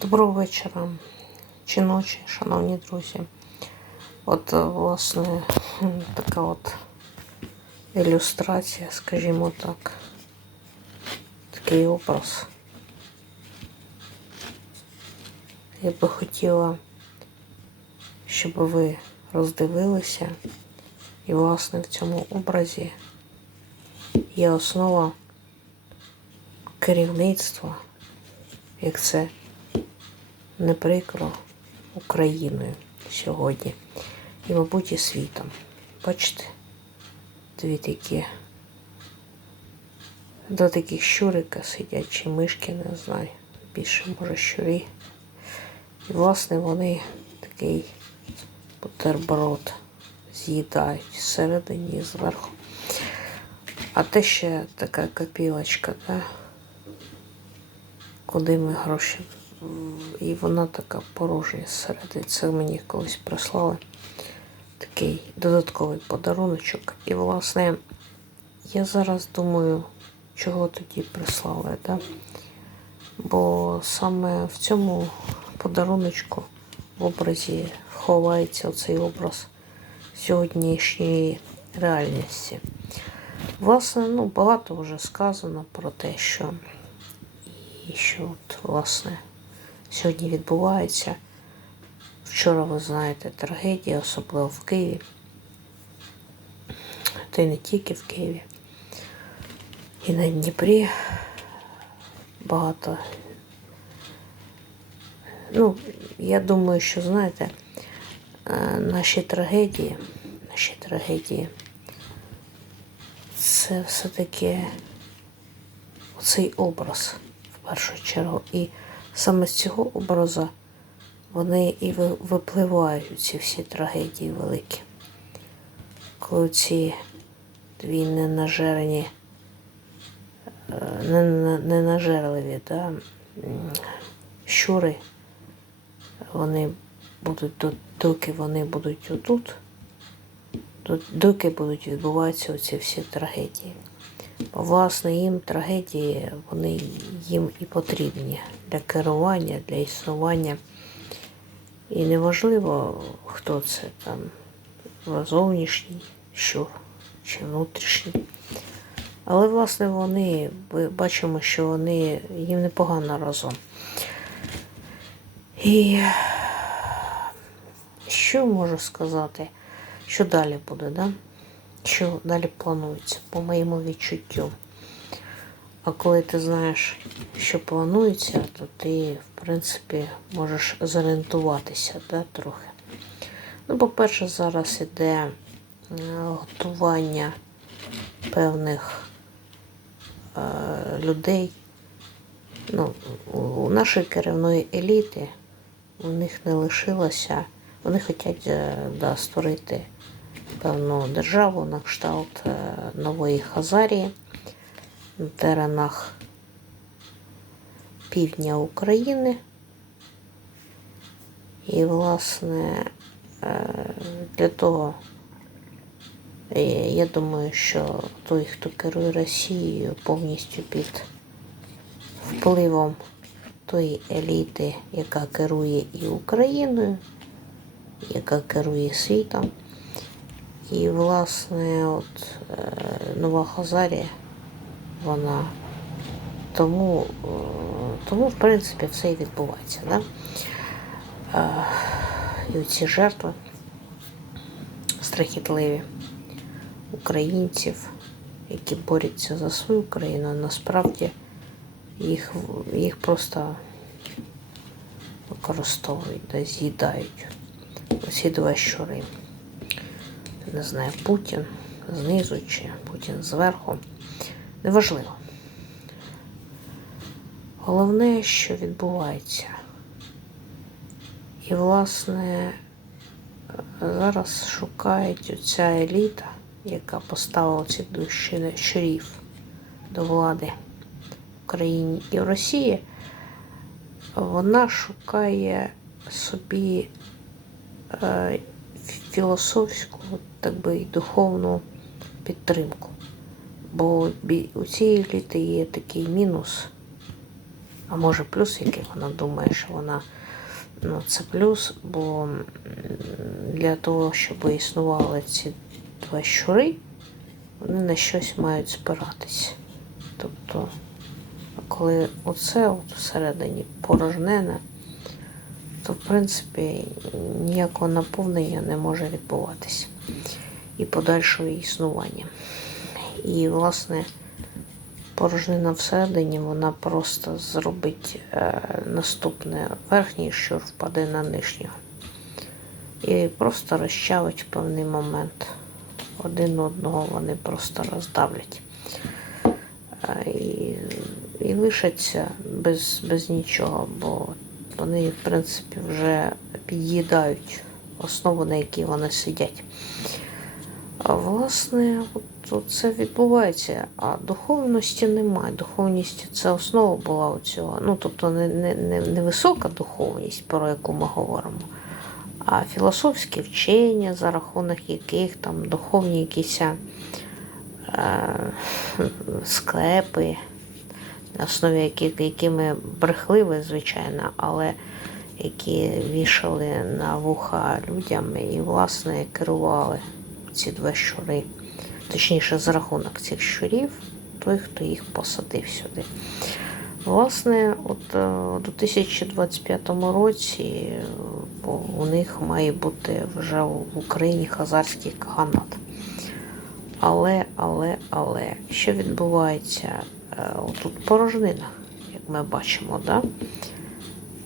Доброго вечора чи ночі, шановні друзі. От, власне, така от ілюстрація, скажімо так. Такий образ. Я би хотіла, щоб ви роздивилися, і, власне, в цьому образі є основа керівництва, як це не прикро Україною сьогодні. І, мабуть, і світом. Бачите? Дві такі. Два таких щурика сидять, чи мишки, не знаю. Більше, може, щурі. І, власне, вони такий бутерброд з'їдають всередині і зверху. А те ще така копілочка, да? куди ми гроші. І вона така порожня зсередини. Це мені колись прислали такий додатковий подаруночок. І, власне, я зараз думаю, чого тоді прислали, да? Бо саме в цьому подаруночку в образі ховається оцей образ сьогоднішньої реальності. Власне, ну, багато вже сказано про те, що і що от, власне, сьогодні відбувається. Вчора, ви знаєте, трагедія, особливо в Києві. Та й не тільки в Києві. І на Дніпрі багато. Ну, я думаю, що, знаєте, е, наші трагедії, наші трагедії, це все-таки оцей образ в першу чергу. І саме з цього образу вони і випливають ці всі трагедії великі. Коли ці дві ненажерені, е, ненажерливі да, щури, вони будуть до- доки вони будуть отут, доки будуть відбуватися оці всі трагедії. Власне, їм трагедії, вони їм і потрібні для керування, для існування. І неважливо, хто це там, зовнішній щур чи внутрішній. Але, власне, вони, ми бачимо, що вони їм непогано разом. І що можу сказати? Що далі буде, да? Що далі планується, по моєму відчуттю. А коли ти знаєш, що планується, то ти, в принципі, можеш зорієнтуватися да, трохи. Ну, по-перше, зараз іде е, готування певних е, людей. Ну, у нашої керівної еліти у них не лишилося. Вони хочуть е, да, створити певну державу на кшталт е, нової Хазарії на теренах півдня України. І, власне, е, для того, е, я думаю, що той, хто керує Росією, повністю під впливом тої еліти, яка керує і Україною, яка керує світом. І, власне, от е, Нова Хазарія, вона тому, е, тому в принципі, все і відбувається. Да? Е, І ці жертви страхітливі українців, які борються за свою країну, насправді їх, їх просто використовують, да, з'їдають. Оці два щури. Не знаю, Путін знизу чи Путін зверху. Неважливо. Головне, що відбувається. І, власне, зараз шукають оця еліта, яка поставила ці душі щурів до влади в Україні і в Росії. Вона шукає собі е, філософську, так би і духовну підтримку. Бо у цієї еліти є такий мінус, А може плюс, який вона думає, що вона ну, це плюс, бо для того, щоб існували ці два щури, вони на щось мають спиратися. Тобто, коли оце всередині порожнене, то в принципі ніякого наповнення не може відбуватися і подальшого існування. І, власне, порожнина всередині, вона просто зробить е, наступне верхній щур впаде на нижнього. І просто розчавить в певний момент. Один одного вони просто роздавлять. Е, І, і лишаться без, без нічого, бо вони, в принципі, вже під'їдають основу, на якій вони сидять. Власне, от, це відбувається, а духовності немає. Духовність це основа була у цього. Ну, тобто не, не, не, не висока духовність, про яку ми говоримо, а філософські вчення, за рахунок яких там духовні якісь е, склепи, на основі яких, якими брехливі, звичайно, але які вішали на вуха людям і, власне, керували ці два щури. Точніше, за рахунок цих щурів, той, хто їх посадив сюди. Власне, от е, у 2025 році е, у них має бути вже в Україні хазарський каганат. Але, але, але, що відбувається? Е, Тут порожнина, як ми бачимо, да?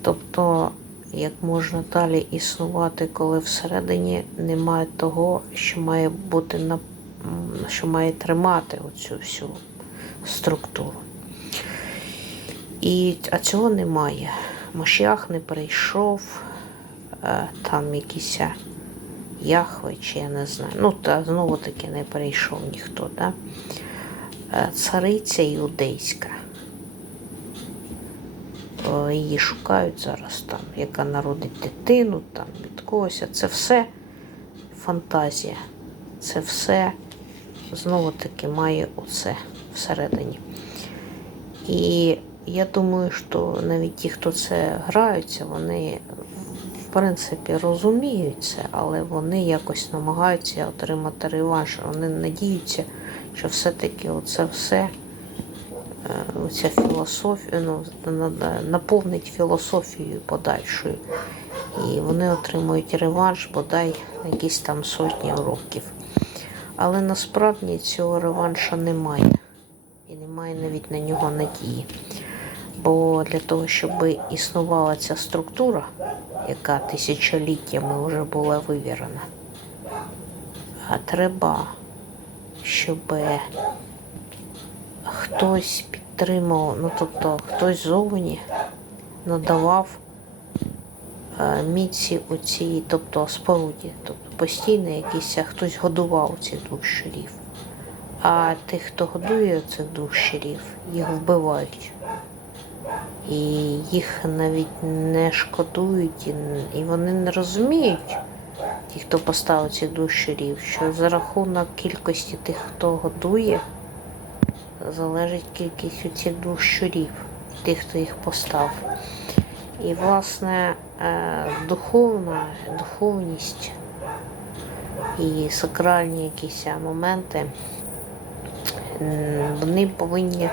Тобто, як можна далі існувати, коли всередині немає того, що має бути на що має тримати оцю всю структуру. І, а цього немає. Мошях не прийшов, е, там якісь Яхве, чи я не знаю. Ну, та знову таки не прийшов ніхто, да? Е, Цариця іудейська. Е, Її шукають зараз там, яка народить дитину, там від когось. Це все фантазія. Це все знову таки має оце всередині. І я думаю, що навіть ті, хто це граються, вони в принципі розуміють це, але вони якось намагаються отримати реванш. Вони надіються, що все-таки оце все, оця філософія, ну, на- на- наповнить філософією подальшою. І вони отримують реванш, бодай якісь там сотні років. Але насправді цього реванша немає. І немає навіть на нього надії. Бо для того, щоб існувала ця структура, яка тисячоліттями вже була вивірена, треба, щоб хтось підтримав, ну тобто хтось зовні надавав е, міці у цій, тобто споруді, тобто постійно якийсь хтось годував цих двох щурів. А тих, хто годує цих двох щурів, їх вбивають. І їх навіть не шкодують, і, вони не розуміють, ті, хто поставив цих двох щурів, що за рахунок кількості тих, хто годує, залежить кількість цих двох щурів, тих, хто їх поставив. І, власне, е, духовна, духовність і сакральні якісь моменти, вони повинні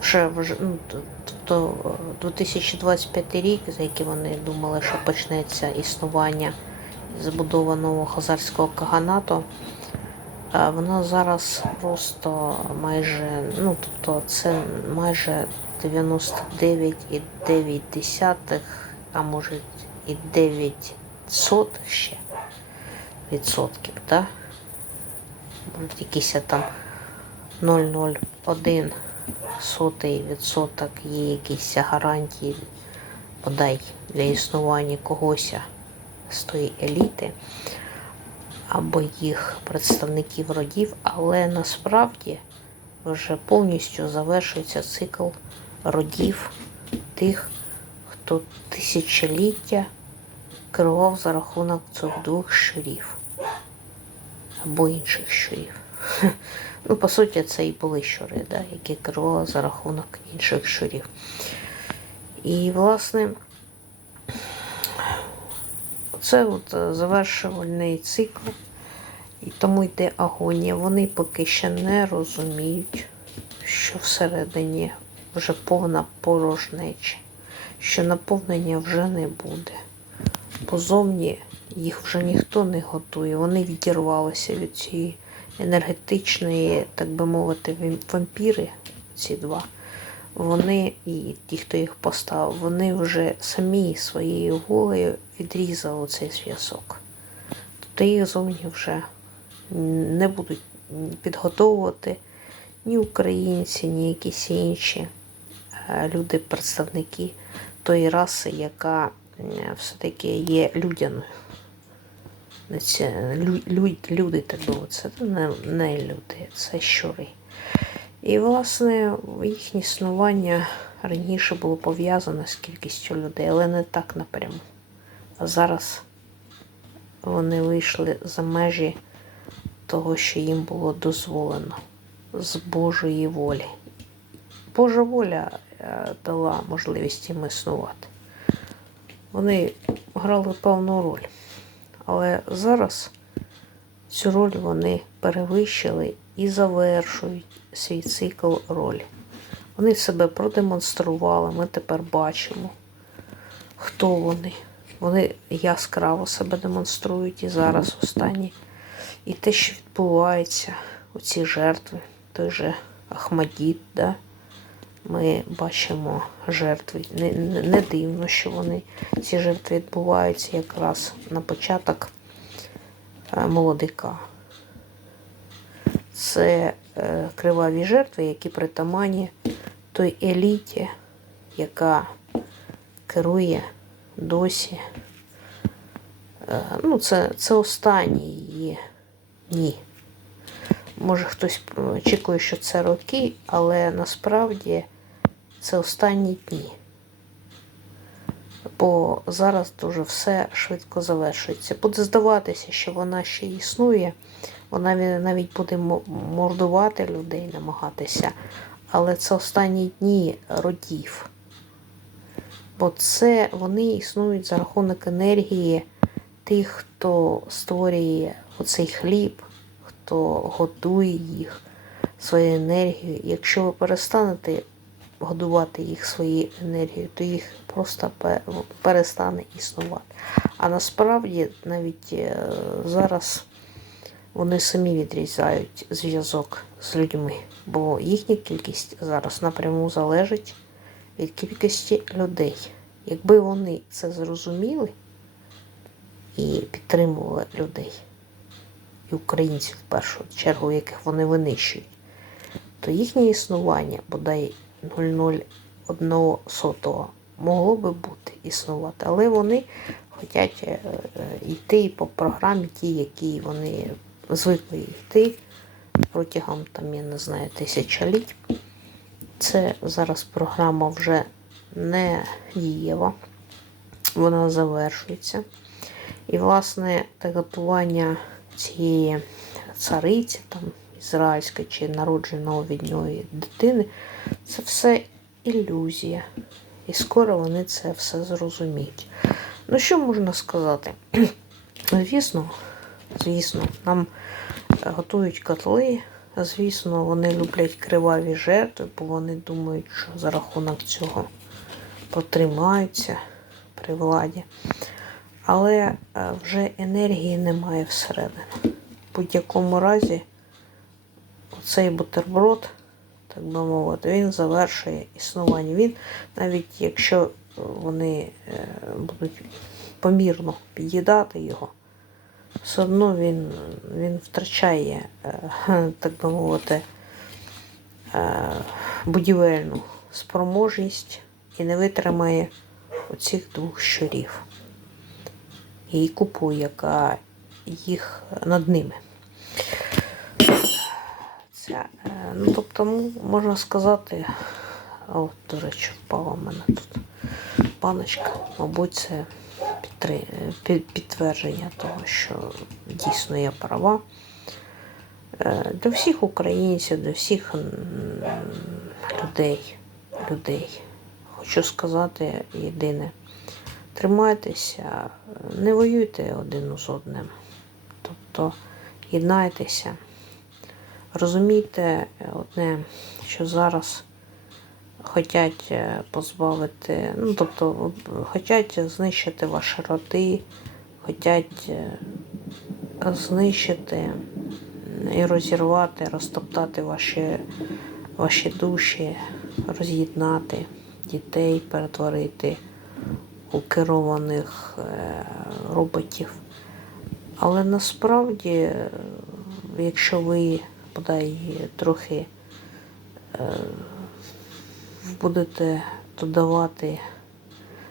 вже, ну, тобто е, 2025 рік, за який вони думали, що почнеться існування забудованого хазарського каганату, воно зараз просто майже, ну тобто це майже 99,9, а може і 9 сотих ще відсотків, так? Будуть якісь там 0,01 сотий відсоток є якісь гарантії, подай для існування когось з тої еліти або їх представників родів, але насправді вже повністю завершується цикл родів тих, хто тисячоліття керував за рахунок цих двох щурів або інших щурів. Ну, по суті, це і були щури, да, які керували за рахунок інших щурів. І, власне, це от е, завершувальний цикл. І тому йде агонія. Вони поки ще не розуміють, що всередині вже повна порожнеча, що наповнення вже не буде. Позовні їх вже ніхто не готує. Вони відірвалися від цієї енергетичної, так би мовити, вампіри, ці два. Вони і ті, хто їх поставив, вони вже самі своєю волею відрізали цей зв'язок. Тобто їх зовні вже не будуть підготовувати ні українці, ні якісь інші е, люди, представники тої раси, яка все-таки є людяною. Не ці- лю- лю- Люди, так би це не, не люди, це щури. І, власне, їхнє існування раніше було пов'язане з кількістю людей, але не так напряму. Зараз вони вийшли за межі того, що їм було дозволено з Божої волі. Божа воля е, дала можливість їм існувати. Вони грали певну роль. Але зараз цю роль вони перевищили і завершують свій цикл ролі. Вони себе продемонстрували, ми тепер бачимо, хто вони. Вони яскраво себе демонструють і зараз останні. І те, що відбувається, оці жертви, той же Ахмадіт, да? ми бачимо жертви. Не, не, дивно, що вони, ці жертви відбуваються якраз на початок е, молодика. Це е, криваві жертви, які притаманні той еліті, яка керує досі. Е, ну, це, це останні її дні. Може, хтось е, очікує, що це роки, але насправді це останні дні. Бо зараз дуже все швидко завершується. Буде здаватися, що вона ще існує, вона навіть буде мордувати людей, намагатися, але це останні дні родів. Бо це вони існують за рахунок енергії тих, хто створює оцей хліб, хто годує їх своєю енергією. Якщо ви перестанете годувати їх своєю енергією, то їх просто перестане існувати. А насправді навіть е, зараз вони самі відрізають зв'язок з людьми, бо їхня кількість зараз напряму залежить від кількості людей. Якби вони це зрозуміли і підтримували людей, і українців в першу чергу, яких вони винищують, то їхнє існування, бодай 0,01 сотого, могло би бути існувати. Але вони хочуть е, е, йти по програмі, ті, які вони звикли йти протягом там, я не знаю, тисячоліть. Це зараз програма вже не дієва, вона завершується. І, власне, те готування цієї цариці, там, ізраїльської чи народженого від нього дитини, це все ілюзія. І скоро вони це все зрозуміють. Ну, що можна сказати? Звісно, звісно, нам готують котли. Звісно, вони люблять криваві жертви, бо вони думають, що за рахунок цього протримаються при владі. Але е, вже енергії немає всередині. В будь-якому разі, цей бутерброд, так би мовити, він завершує існування. Він, навіть якщо вони е, будуть помірно під'їдати його, все одно він, він втрачає, е, так би мовити, е, будівельну спроможність і не витримає оцих двох щурів. І купу, яка їх над ними. Це, е, ну, тобто, ну, можна сказати, от, до речі, впала в мене тут баночка. Мабуть, це підтвердження того, що дійсно є права. Е, До всіх українців, до всіх людей, людей хочу сказати єдине. Тримайтеся, не воюйте один з одним. Тобто єднайтеся. Розумійте одне, що зараз хочуть позбавити, ну тобто хочуть знищити ваші роди, хочуть знищити і розірвати, розтоптати ваші, ваші душі, роз'єднати дітей, перетворити у керованих е, роботів. Але насправді, е, якщо ви бодай трохи е, будете додавати,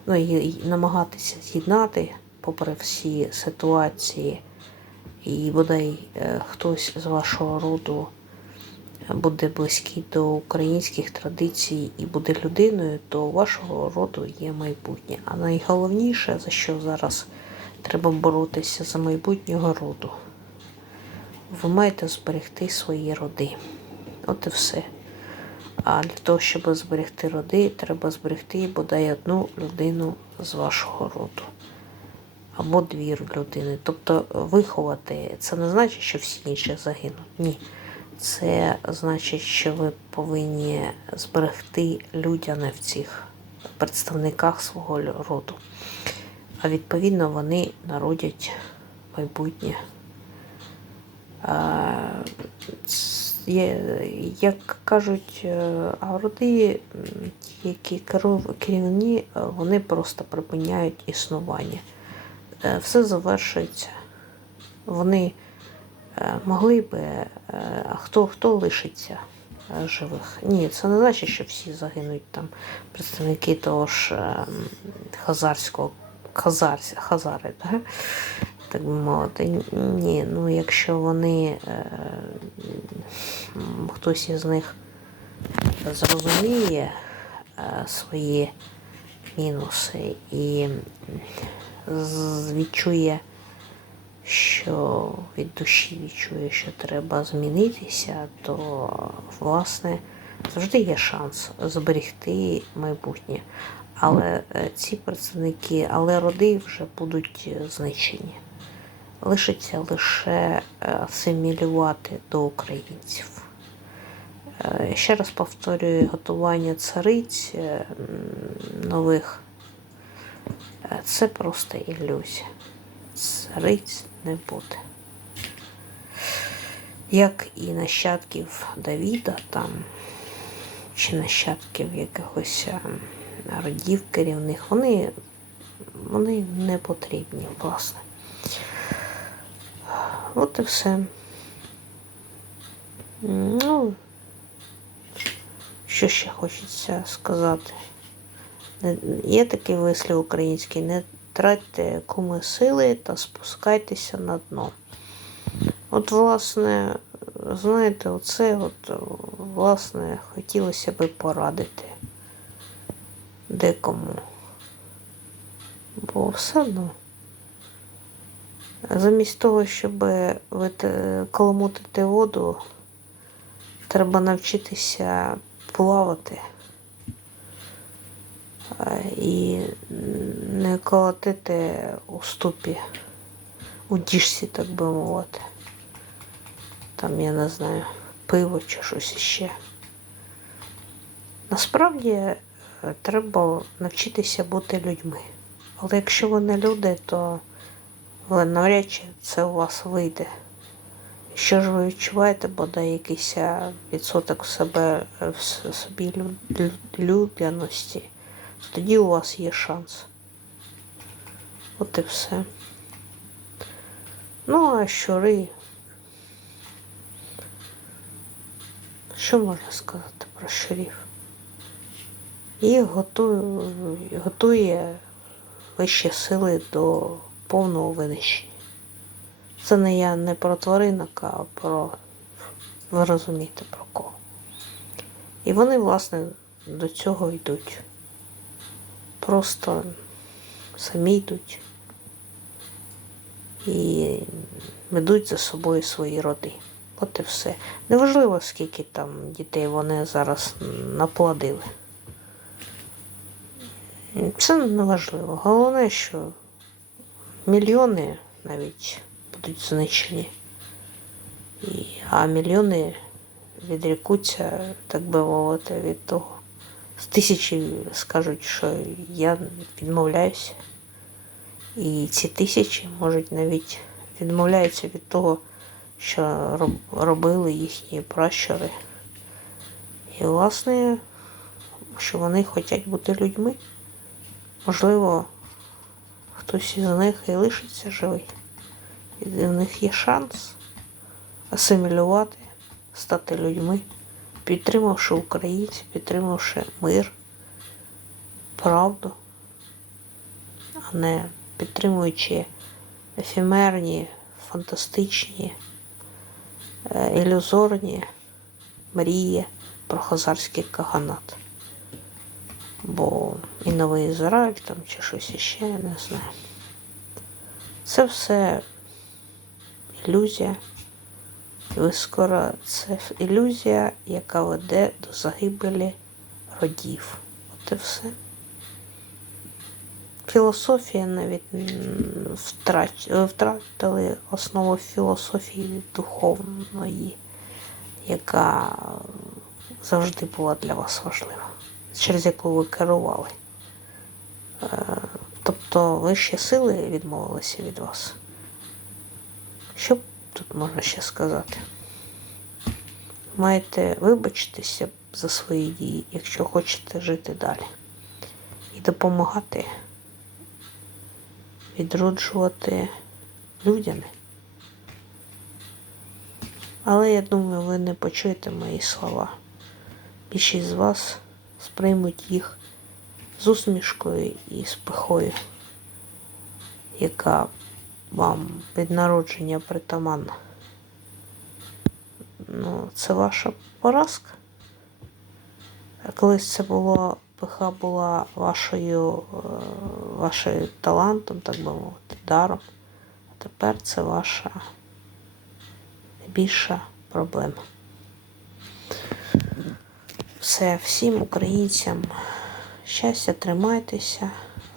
ну і намагатися з'єднати попри всі ситуації, і бодай е, хтось з вашого роду буде близький до українських традицій і буде людиною, то вашого роду є майбутнє. А найголовніше, за що зараз треба боротися за майбутнього роду, ви маєте зберегти свої роди. От і все. А для того, щоб зберегти роди, треба зберегти бодай одну людину з вашого роду. Або дві людини. Тобто виховати це не значить, що всі інші загинуть. Ні. Це значить, що ви повинні зберегти людяне в цих представниках свого роду. А відповідно вони народять майбутнє. Як кажуть, е, а роди, м, ті, які керівні, е, вони просто припиняють існування. Е, Все завершується. Вони е, могли би, е, а хто, хто лишиться е, живих? Ні, це не значить, що всі загинуть там представники того ж е, хазарського хазарсь, хазари, так? Так би мовити. Ні, ну якщо вони е, хтось із них зрозуміє е, свої мінуси і відчує, що від душі відчує, що треба змінитися, то власне завжди є шанс зберегти майбутнє. Але е, ці представники, але роди вже будуть знищені. Лишиться лише е, асимілювати до українців. Е, Ще раз повторюю, готування цариць е, нових це просто ілюзія. Цариць не буде. Як і нащадків Давіда там, чи нащадків якихось родів керівних, вони, вони не потрібні, власне. От і все. Ну, що ще хочеться сказати? Є такий вислів український: не тратьте куми сили та спускайтеся на дно. От, власне, знаєте, оце от, власне, хотілося би порадити декому. Бо все одно. Замість того, щоб вит- воду, треба навчитися плавати е, і не колотити у ступі, у діжці, так би мовити. Там, я не знаю, пиво чи щось іще. Насправді е, треба навчитися бути людьми. Але якщо ви не люди, то ви навряд чи це у вас вийде. Якщо ж ви відчуваєте бодай якийсь відсоток в себе е, в собі лю- лю- людяності, тоді у вас є шанс. От і все. Ну, а щури. Що можна сказати про щурів? Їх готує, готує вищі сили до повного винищення. Це не я не про тваринок, а про ви розумієте про кого. І вони, власне, до цього йдуть. Просто самі йдуть і ведуть за собою свої роди. От і все. Неважливо, скільки там дітей вони зараз наплодили. Це не важливо. Головне, що мільйони навіть будуть знищені. І, а мільйони відрікуться, так би мовити, від того. З тисячі скажуть, що я відмовляюся. І ці тисячі можуть навіть відмовляються від того, що робили їхні пращури. І, власне, що вони хочуть бути людьми. Можливо, хтось із них і лишиться живий. І в них є шанс асимілювати, стати людьми, підтримавши українців, підтримавши мир, правду, а не підтримуючи ефемерні, фантастичні, е, ілюзорні мрії про хазарський каганат. Бо і Новий Ізраїль там чи щось іще, я не знаю. Це все ілюзія. І ви скоро це ілюзія, яка веде до загибелі родів. От і все. Філософія навіть втратили основу філософії духовної, яка завжди була для вас важлива, через яку ви керували. Е, Тобто вищі сили відмовилися від вас. Що тут можна ще сказати? Маєте вибачитися за свої дії, якщо хочете жити далі. І допомагати відроджувати людяни. Але я думаю, ви не почуєте мої слова. Більшість з вас сприймуть їх з усмішкою і з пихою, яка вам від народження притаманна. Ну, це ваша поразка. Колись це було, пиха була вашою, е, вашою талантом, так би мовити, даром. А тепер це ваша найбільша проблема. Все, всім українцям щастя, тримайтеся,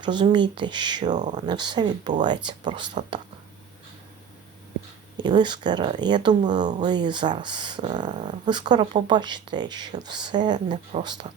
розумійте, що не все відбувається просто так. І ви скоро, я думаю, ви зараз, е, ви скоро побачите, що все не просто